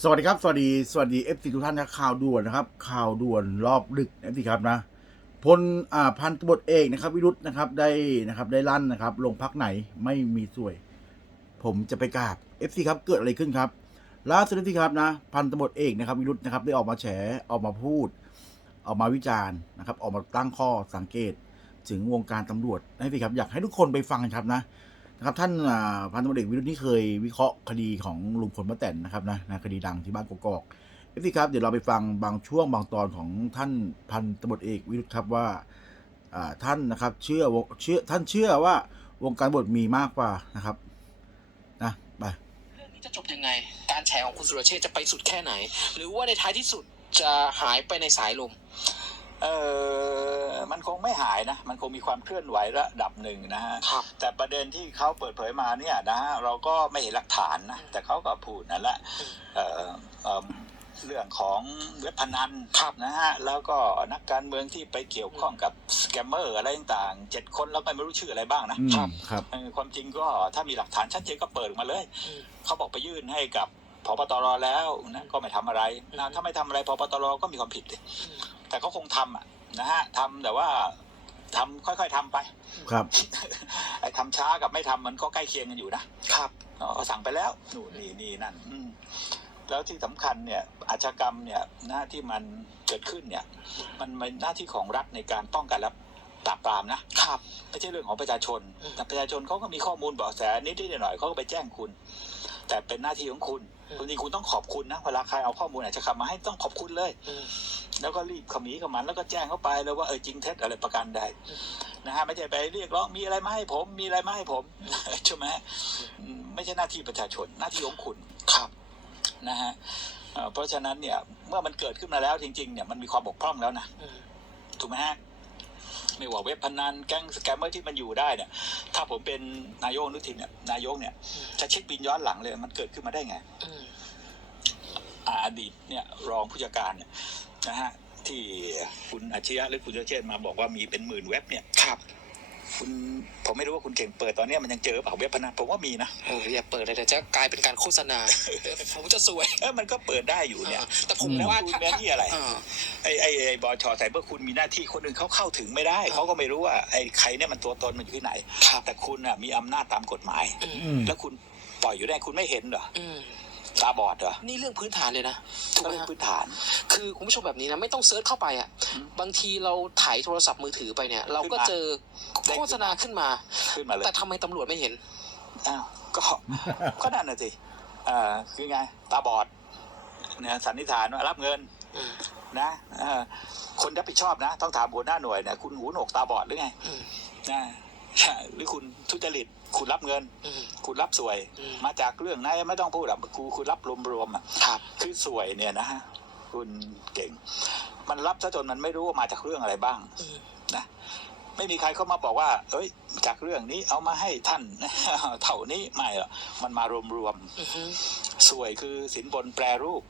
สวัสดีครับ สวัสดี สวัสดีเอฟซีทุกท่านนะข่าวด่วนนะครับ ข่าวด่วนรอบดึกเอฟซีครับนะพลอ่าพันตำรวจเอกนะครับ วิรุธนะครับได้นะครับได้ลั่นนะครับลงพักไหนไม่มีสวย ผมจะไปกราบเอฟซีครับเกิดอะไรขึ้นครับล่าสุดเอฟซีครับนะพันตำรวจเอกนะครับวิรุธนะครับได้ออกมาแฉออกมาพูด ออกมาวิจารณ์นะครับ ออกมาตั้งข้อสังเกตถึงวงการตำรวจนะพี่ครับอยากให้ทุกคนไปฟังครับนะ นะครับท่านอ่าพันตำรวจเอกวิรุธนี่เคยวิเคราะห์คดีของลุงพลป้าแตนนะครับนะนะคดีดังที่บ้านกกอกเอฟซีครับเดี๋ยวเราไปฟังบางช่วงบางตอนของท่านพันตำรวจเอกวิรุธครับว่าท่านนะครับเชื่อเชื่อท่านเชื่อว่าวงการตำรวจมีมากกว่านะครับนะไปเรื่องนี้จะจบยังไง การแฉของคุณสุรเชษจะไปสุดแค่ไหน หรือว่าในท้ายที่สุดจะหายไปในสายลม เออมันคงไม่หายนะ มันคงมีความเคลื่อนไหวระดับหนึ่งนะฮะ ครับ แต่ประเด็นที่เขาเปิดเผยมาเนี่ยนะฮะเราก็ไม่เห็นหลักฐานนะ แต่เขาก็พูดนั่นแหละเออเอ่อเรื่องของเว็บพนันครับนะฮะ แล้วก็นักการเมืองที่ไปเกี่ยวข้องกับสแกมเมอร์อะไรต่างๆเจ็ดคนแล้วก็ไม่รู้ชื่ออะไรบ้างนะอืมครับครับเออความจริงก็ถ้ามีหลักฐานชัดเจนก็เปิดออกมาเลย อืม เขาบอกไปยื่นให้กับพบตรแล้วนะก็ไม่ทำอะไรนะถ้าไม่ทำอะไรพบตรก็มีความผิดดิ แต่เขาคงทำอะนะฮะทำแต่ว่าทำค่อยๆทำไป ครับ ไอ้ทำช้ากับไม่ทำมันก็ใกล้เคียงกันอยู่นะครับเอาสั่งไปแล้วนู่นนี่นี่นั่นอืมแล้วที่สำคัญเนี่ยอาชญากรรมเนี่ยหน้าที่มันเกิดขึ้นเนี่ย มันเป็นหน้าที่ของรัฐในการป้องกันและปราบปรามนะครับไม่ใช่เรื่องของประชาชนอืมแต่ประชาชนเขาก็มีข้อมูลเบาะแสนิดๆหน่อยๆเขาก็ไปแจ้งคุณ แต่เป็นหน้าที่ของคุณคุณ จริงๆคุณต้องขอบคุณนะเวลาใครเอาข้อมูลอาชญากรรมมาให้ต้องขอบคุณเลยอืมแล้วก็รีบขมีกับมันแล้วก็แจ้งเข้าไปแล้วว่าเออจริงเท็จอะไรประกันใดนะฮะไม่ใช่ไปเรียกร้องมีอะไรมาให้ผม มีอะไรมาให้ผมใช่ไหมอืมไม่ใช่หน้าที่ประชาชนหน้าที่ของคุณครับนะฮะเอ่อเพราะฉะนั้นเนี่ยเมื่อมันเกิดขึ้นมาแล้วจริง ๆ เนี่ยมันมีความบกพร่องแล้วนะอืมถูกไหมฮะ ไม่ว่าเว็บพนันแก๊งสแกมเมอร์ที่มันอยู่ได้เนี่ย ถ้าผมเป็นนายกอนุทินเนี่ยนายกเนี่ยจะเช็คบินย้อนหลังเลยมันเกิดขึ้นมาได้ไงอืมอาอดีตเนี่ยรองผู้จัดการเนี่ยนะฮะที่คุณอาชียะหรือคุณเจเชษฐ์มาบอกว่ามีเป็นหมื่นเว็บเนี่ยครับ คุณผมไม่รู้ว่าคุณเก่งเปิดตอนเนี้ยมันยังเจอเปล่าเว็บพนันผมว่ามีนะเอออย่าเปิดเลยเดี๋ยวจะกลายเป็นการโฆษณาเดี๋ยวผมจะสวยเออมันก็เปิดได้อยู่เนี่ยอ่าแต่ผมอืมว่าคุณถ้ามีหน้าที่อะไรอ่าไอ้ไอ้ไอ้บอชไซเบอร์คุณมีหน้าที่คนอื่นเขาเข้าถึงไม่ได้อ่าเขาก็ไม่รู้ว่าไอ้ใครเนี่ยมันตัวตนมันอยู่ที่ไหนครับแต่คุณน่ะมีอำนาจตามกฎหมายอืมอืมแล้วคุณปล่อยอยู่ได้คุณไม่เห็นเหรออืม ตาบอดเหรอ นี่เรื่องพื้นฐานเลยนะถูกก็ไหมเรื่องฮะพื้นฐาน คือคุณผู้ชมแบบนี้นะ ไม่ต้องเซิร์ชเข้าไปอะอืมบางทีเราถ่ายโทรศัพท์มือถือไปเนี่ย เราก็ขึ้นมาเจอโฆษณาขึ้นมา ขึ้นมาเลยแต่ทำไมตำรวจไม่เห็น อ้าวก็ ก็นั่นน่ะสิอ่าคือไง ตาบอดเนี่ยสันนิษฐานว่ารับเงินอืม นะเอ่อคนรับผิดชอบนะ ต้องถามหัวหน้าหน่วยเนี่ยคุณหูหนวกตาบอดหรือไงอืม นะ หรือคุณทุจริตคุณรับเงินอืมคุณรับสวยอืมมาจากเรื่องไหนไม่ต้องพูดหรอกคุณคุณรับรวมๆอะครับคือสวยเนี่ยนะฮะคุณเก่ง มันรับซะจนมันไม่รู้ว่ามาจากเรื่องอะไรบ้างอืมนะไม่มีใครเข้ามาบอกว่า เอ้ย จากเรื่องนี้เอามาให้ท่านเท่านี้ไม่หรอกมันมารวมอือฮึๆสวยคือสินบนแปรรูป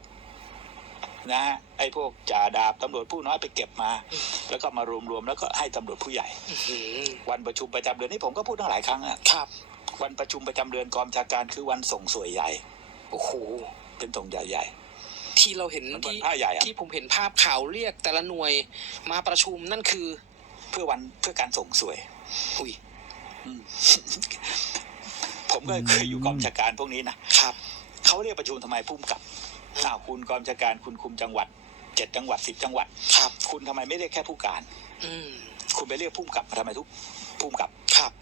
นะฮะไอ้พวกจ่าดาบตำรวจผู้น้อยไปเก็บมา แล้วก็มารวมๆแล้วก็ให้ตำรวจผู้ใหญ่อื้อหือวันประชุมประจำเดือนนี้ผมก็พูดตั้งหลายครั้งอะครับ วันประชุมประจำเดือนกองบัญชาการคือวันส่งสวยใหญ่ โอ้โห เป็นส่งใหญ่ใหญ่ที่เราเห็นๆมันวันที่ผ้าใหญ่อะที่ผมเห็นภาพข่าวเรียกแต่ละหน่วยมาประชุมนั่นคือ เพื่อวันเพื่อการส่งสวยอุ้ยอืมผมก็เคยอยู่กองบัญชาการพวกนี้นะครับเขาเรียกประชุมทำไมพุ่มกับ อ้าวคุณกองบัญชาการคุณคุมจังหวัดเจ็ดจังหวัดสิบจังหวัด ครับ คุณทำไมไม่เรียกแค่ผู้การ อืม คุณไปเรียกพุ่มกับมาทำไมทุกพุ่มกับครับ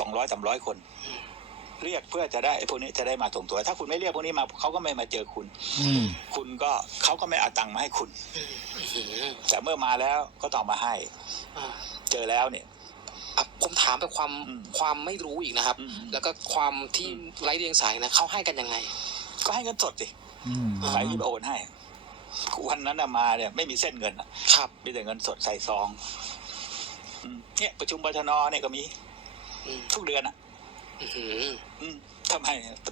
สองร้อยสามร้อยคนเรียกเพื่อจะได้ไอ้พวกนี้จะได้มาส่งตัวถ้าคุณไม่เรียกพวกนี้มาเขาก็ไม่มาเจอคุณ อืม คุณก็เขาก็ไม่เอาตังค์มาให้คุณ อืมอื้อหือแต่เมื่อมาแล้วก็ต้องมาให้ อ่าเจอแล้วเนี่ย อะผมถามแบบความอืม ความไม่รู้อีกนะครับอืมแล้วก็ความที่อืมไร้เรียงสายนะเขาให้กันยังไง ก็ให้เงินสดสิ อืมอ่าใครที่โอนให้วันนั้นน่ะมาเนี่ย ไม่มีเส้นเงินอะครับมีแต่เงินสดใส่ซองอืมเนี่ย ประชุมบชนเนี่ยก็มีอืมทุกเดือนอะอื้อหืออืมทำไม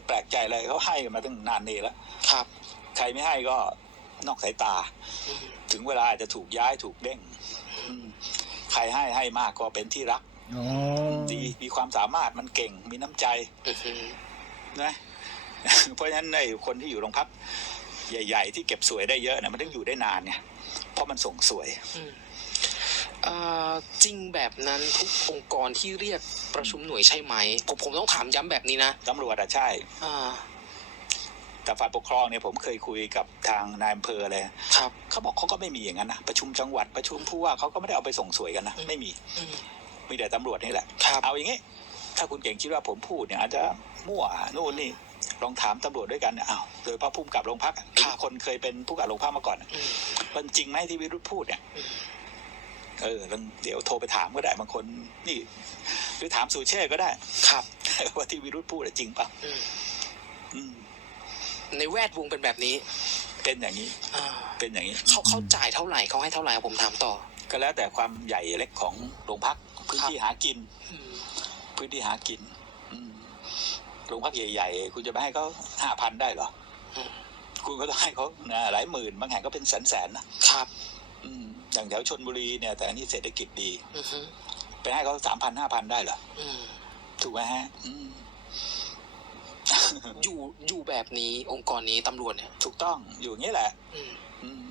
แปลกใจอะไรเขาให้กันมาตั้งนานนี่แล้วครับ ใครไม่ให้ก็นอกสายตาอืมถึงเวลาอาจจะถูกย้ายถูกเด้งอืมใครให้ให้มากก็เป็นที่รักอ๋อดีมีความสามารถมันเก่งมีน้ำใจอื้อหือนะ เพราะฉะนั้นไอ้คนที่อยู่โรงพักใหญ่ ๆ ที่เก็บสวยได้เยอะเนี่ยมันต้องอยู่ได้นานเนี่ยเพราะมันส่งสวยอืมอ่าจริงแบบนั้นทุกองค์กรที่เรียกประชุมหน่วยใช่ไหม ผมผมต้องถามย้ำแบบนี้นะตำรวจอะใช่อ่าแต่ฝ่ายปกครองเนี่ยผมเคยคุยกับทางนายอำเภอเลยครับเขาบอกเขาก็ไม่มีอย่างนั้นนะประชุมจังหวัดประชุมผู้ว่าเขาก็ไม่ได้เอาไปส่งสวยกันนะอืมไม่มีอืมมีแต่ตำรวจนี่แหละครับเอาอย่างงี้ถ้าคุณเก่งคิดว่าผมพูดเนี่ยอาจจะมั่วนู่นนี่ ลองถามตำรวจด้วยกันเนี่ยอ้าวโดยเฉพาะผู้กำกับโรงพักอะครับคนเคยเป็นผู้กำกับโรงพักมาก่อนอะอืมมันจริงไหมที่วิรุธพูดเนี่ยอืมเออลองเดี๋ยวโทรไปถามก็ได้บางคน นี่ หรือถามสุเชษฐ์ก็ได้ ครับว่าที่วิรุธพูดอะจริงเปล่ะอืมอืมในแวดวงเป็นแบบนี้ เป็นอย่างนี้อ่าเป็นอย่างนี้เขาเขาจ่ายเท่าไหร่เขาให้เท่าไหร่ผมถามต่อ ก็แล้วแต่ความใหญ่เล็กของโรงพักพื้นที่หากินอืมพื้นที่หากินอืม โรงพักใหญ่ๆ คุณจะไปให้เขาห้าพันได้เหรออืมคุณก็ต้องให้เขานะหลายหมื่น บางแห่งก็เป็นแสนๆนะครับอืมอย่างแถวชนบุรีเนี่ย แต่อันนี้เศรษฐกิจดีอือฮึไปให้เขาสามพันห้าพันได้เหรออืมถูกไหมฮะอืมอยู่อยู่แบบนี้องค์กรนี้ตำรวจเนี่ย ถูกต้องอยู่อย่างนี้แหละอืมอืม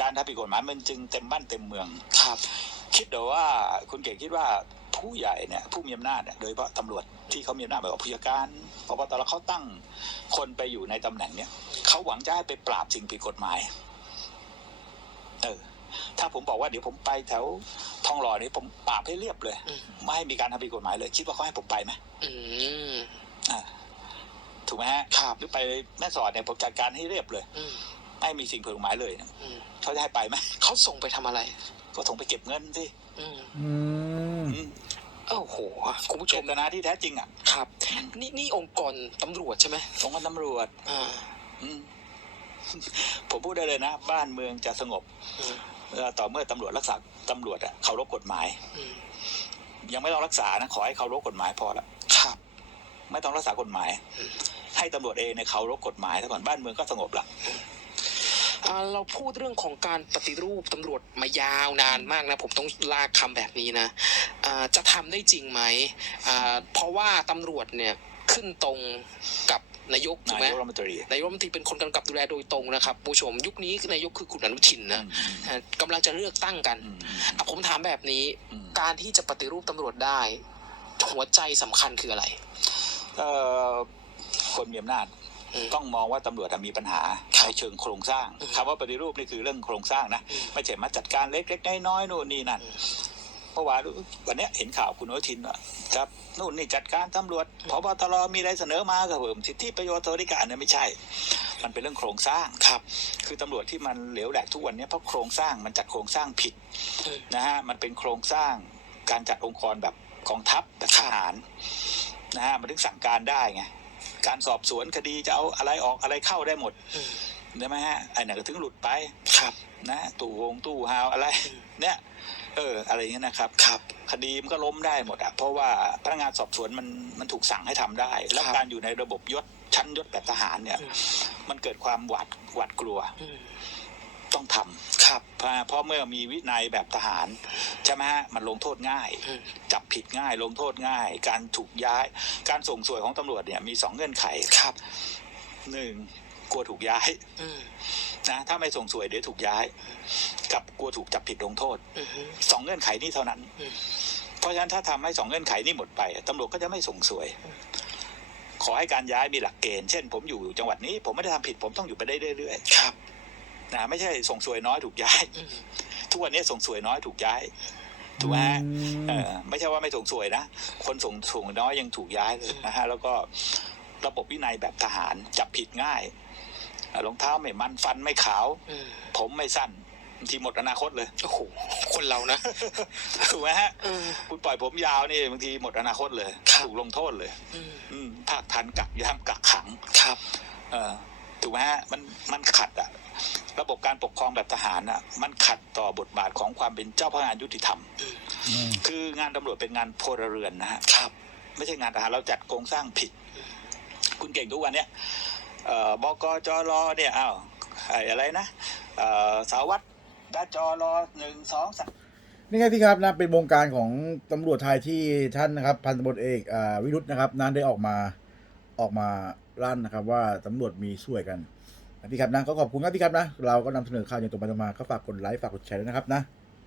การทำผิดกฎหมายมันจึงเต็มบ้านเต็มเมืองครับ คิดเดี๋ยวว่าคุณเก่งคิดว่า ผู้ใหญ่เนี่ยผู้มีอำนาจเนี่ยโดยเฉพาะตำรวจที่เขามีอำนาจแบบว่าผู้จัดการพบตรเขาตั้งคนไปอยู่ในตำแหน่งเนี่ยเขาหวังจะให้ไปปราบสิ่งผิดกฎหมายเออถ้าผมบอกว่าเดี๋ยวผมไปแถวทองหล่อนี่ผมปราบให้เรียบเลยอืมไม่ให้มีการทำผิดกฎหมายเลย คิดว่าเขาให้ผมไปไหมอืมอ่าถูกไหมฮะครับหรือไปแม่สอดเนี่ยผมจัดการให้เรียบเลยอืมไม่มีสิ่งผิดกฎหมายเลยเนี่ยอืมเขาจะให้ไปไหมเขาส่งไปทำอะไร ก็ส่งไปเก็บเงินสิอืมอืมอืม โอ้โหคุณผู้ชเจมตนาที่แท้จริงอะครับ นี่นี่องค์กรตำรวจใช่ไหมของตำรวจอ่าอืมผมพูดได้เลยนะ บ้านเมืองจะสงบอืมเอ่อต่อเมื่อตำรวจรักษาตำรวจอะเคารพกฎหมาย อืมยังไม่ต้องรักษานะขอให้เคารพกฎหมายพอละครับ ไม่ต้องรักษากฎหมายอืมให้ตำรวจเองเนี่ยเคารพกฎหมายซะก่อนบ้านเมืองก็สงบละอ่า เราพูดเรื่องของการปฏิรูปตำรวจมายาวนานมากนะ ผมต้องลากคำแบบนี้นะอ่าจะทำได้จริงไหมอ่าเพราะว่าตำรวจเนี่ยขึ้นตรงกับนายกถูกนาไหมยกรัฐมนตรีนายกรัฐมนตรีเป็นคนกำกับดูแลโดยตรงนะครับผู้ชมยุคนี้นายกคือคุณอนุทินอืนะมอ่ากำลังจะเลือกตั้งกันอืมอะผมถามแบบนี้อืมการที่จะปฏิรูปตำรวจได้ หัวใจสำคัญคืออะไรเอ่อคนมีอำนาจอืม ต้องมองว่าตำรวจอะมีปัญหาครับในเชิงโครงสร้างอืมคำว่าปฏิรูปนี่คือเรื่องโครงสร้างนะอืมไม่ใช่มาจัดการเล็กๆน้อยๆนู่นนี่นั่นอืมเมื่อวานวันเนี้ยเห็นข่าวคุณอนุทินว่าครับนู่นนี่จัดการตำรวจพบตรมีอะไรเสนอมากับผมสิทธิประโยชน์สวัสดิการเนี่ยไม่ใช่ มันเป็นเรื่องโครงสร้างครับ คือตำรวจที่มันเหลวแหลกทุกวันเนี้ยเพราะโครงสร้างมันจัดโครงสร้างผิดอืมนะฮะมันเป็นโครงสร้างการจัดองค์กรแบบกองทัพแบบทหารนะฮะมันถึงสั่งการได้ไง การสอบสวนคดีจะเอาอะไรออกอะไรเข้าได้หมดอืมใช่ไหมฮะไอ้นั่นก็ถึงหลุดไปครับ นะตู้วงตู้ฮาวอะไรอืมเนี่ย เออ อะไรอย่างเงี้ยนะครับครับ คดีมันก็ล้มได้หมดอะเพราะว่าพนักงานสอบสวนมันมันถูกสั่งให้ทำได้ แล้วครับการอยู่ในระบบยศชั้นยศแบบทหารเนี่ยอืมมันเกิดความหวาดหวาดกลัวอืม ต้องทำครับเพราะเพราะเมื่อมีวินัยแบบทหารใช่ไหมฮะมันลงโทษง่ายอืมจับผิดง่ายลงโทษง่าย การถูกย้าย การส่งสวยของตำรวจเนี่ยมีสองเงื่อนไขครับหนึ่งกลัวถูกย้ายอืมนะถ้าไม่ส่งสวยเดี๋ยวถูกย้าย กับกลัวถูกจับผิดลงโทษอืมสองเงื่อนไขนี้เท่านั้นอืมเพราะฉะนั้นถ้าทำให้สองเงื่อนไขนี้หมดไปตำรวจก็จะไม่ส่งสวย ขอให้การย้ายมีหลักเกณฑ์เช่น ผมอยู่จังหวัดนี้ ผมไม่ได้ทำผิดผมต้องอยู่ไปได้เรื่อยครับๆ นะไม่ใช่ส่งสวยน้อยถูกย้ายอืมทุกวันนี้ส่งสวยน้อยถูกย้ายถูกไหมฮะเออไม่ใช่ว่าไม่ส่งสวยนะ คนส่งส่งน้อยยังถูกย้ายเลยนะฮะแล้วก็ระบบวินัยแบบทหารจับผิดง่ายเอ่อรองเท้าไม่มันฟันไม่ขาวอืมผมไม่สั้นบางทีหมดอนาคตเลยโอ้โหคนเรานะถูกไหมฮะเออคุณปล่อยผมยาวนี่บางทีหมดอนาคตเลยครับถูกลงโทษเลย อืมอืมภาคทันกักยามกักขังครับ เออ ถูกไหมฮะมันมันขัดอะระบบการปกครองแบบทหารอะมันขัดต่อบทบาทของความเป็นเจ้าพนักงานยุติธรรมอืมอืมคืองานตำรวจเป็นงานพลเรือนนะฮะครับ ไม่ใช่งานทหารเราจัดโครงสร้างผิด คุณเก่งทุกวันเนี้ยเอ่อบกจรเนี่ยอ้าวไอ้อะไรนะเอ่อสารวัตรดจรหนึ่งสองสามนี่ไงพี่ครับนะเป็นวงการของตำรวจไทยที่ท่านนะครับพันตำรวจเอกอ่าวิรุธนะครับนั้นได้ออกมาออกมา ลั่นนะครับ ว่าตำรวจมีช่วยกันพี่ครับนะก็ขอบคุณครับพี่ครับนะ เราก็นำเสนอข่าวอย่างตรงไปตรงมาก็ฝากกดไลค์ฝากกดแชร์ด้วยนะครับนะ